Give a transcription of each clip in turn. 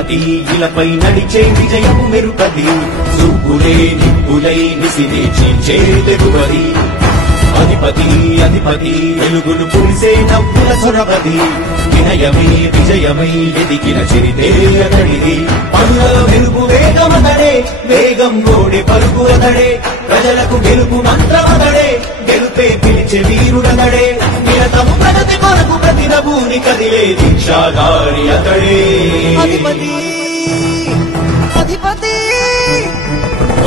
అధిపతి ఇలపై నడిచే విజయము మెరుపది చూపులే నిప్పులై నిసినే చీల్చే తెగువది అధిపతి అధిపతి వెలుగులు పులిసే నవ్వుల సొరవది వినయమే విజయమై ఎదిగిన చరితే అతడిది పనుల మెరుపు వేగమతడే వేగం గోడే పరుగు అతడే ప్రజలకు గెలుపు మంత్రమతడే గెలుపే పిలిచే వీరుడతడే నిరతము ప్రగతి కొరకు ప్రతి నభూని కదిలే దీక్షాధారి అతడే అధిపతి అధిపతి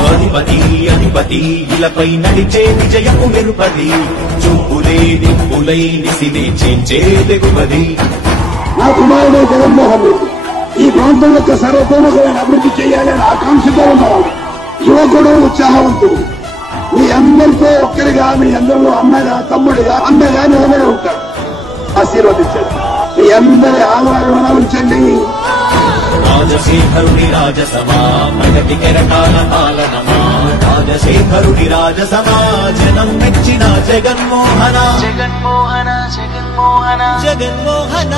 అధిపతి అధిపతి ఇలపై నడిచే విజయము మెరుపది చూపులే నిప్పులై నిసినే చీల్చే తెగువది నా కుమారుడు జగన్మోహన్ రెడ్డి ఈ ప్రాంతం యొక్క సర్వతోముఖమైన అభివృద్ధి చేయాలని ఆకాంక్షతో ఉన్నవాడు యువకుడు ఉత్సాహవంతుడు మీ అందరితో ఒక్కరిగా మీ అందరిలో అన్నగా తమ్ముడిగా అన్నగా నిలబడి ఉంటాడు ఆశీర్వదించండి మీ అందరి ఆదరణ ఉంచండి రాజశేఖరుని రాజసమా ప్రగతి కెరటాల పాలనమా రాజశేఖరుని రాజసమా జనం మెచ్చిన జగన్మోహన జగన్మోహన జగన్మోహన జగన్మోహన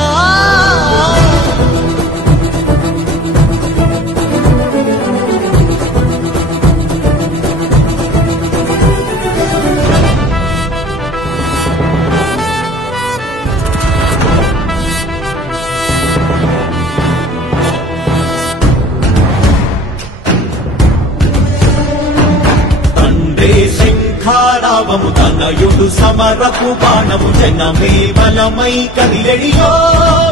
శంఖారావము తనయుడు సమరపు బాణము జనమే బలమై కదిలెడియో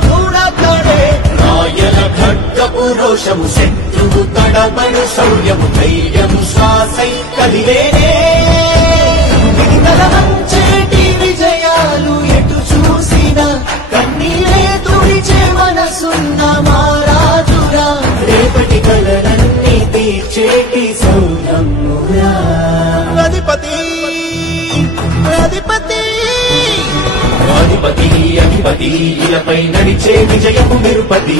దూడకడే రాయల ఖడ్గపు రోషము శత్రువు తడబడు శౌర్యము ధైర్యము శ్వాసై కదిలేనే చేటి విజయాలు ఎటు చూసిన కన్నీరే తుడిచే మనసున్న మారాజురా రేపటి కలలన్నీ తీర్చేటి సౌరమ్మురా అధిపతి అధిపతి అధిపతి అధిపతి ఇలపై నడిచే విజయము మెరుపది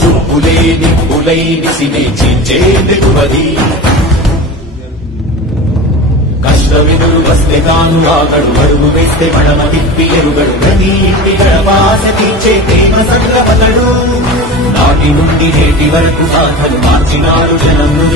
చూపులే నిప్పులై నిసినే చీల్చే తెగువది కష్టమెదురు వస్తే తాను ఆగడు అడుగు వేస్తే మడమ తిప్పి ఎరుగడు ప్రతి ఇంటి గడవాస తీర్చే ప్రేమ సంగ్రహతడు నాటి నుండి నేటి వరకు సాధలు మార్చినాడు జనము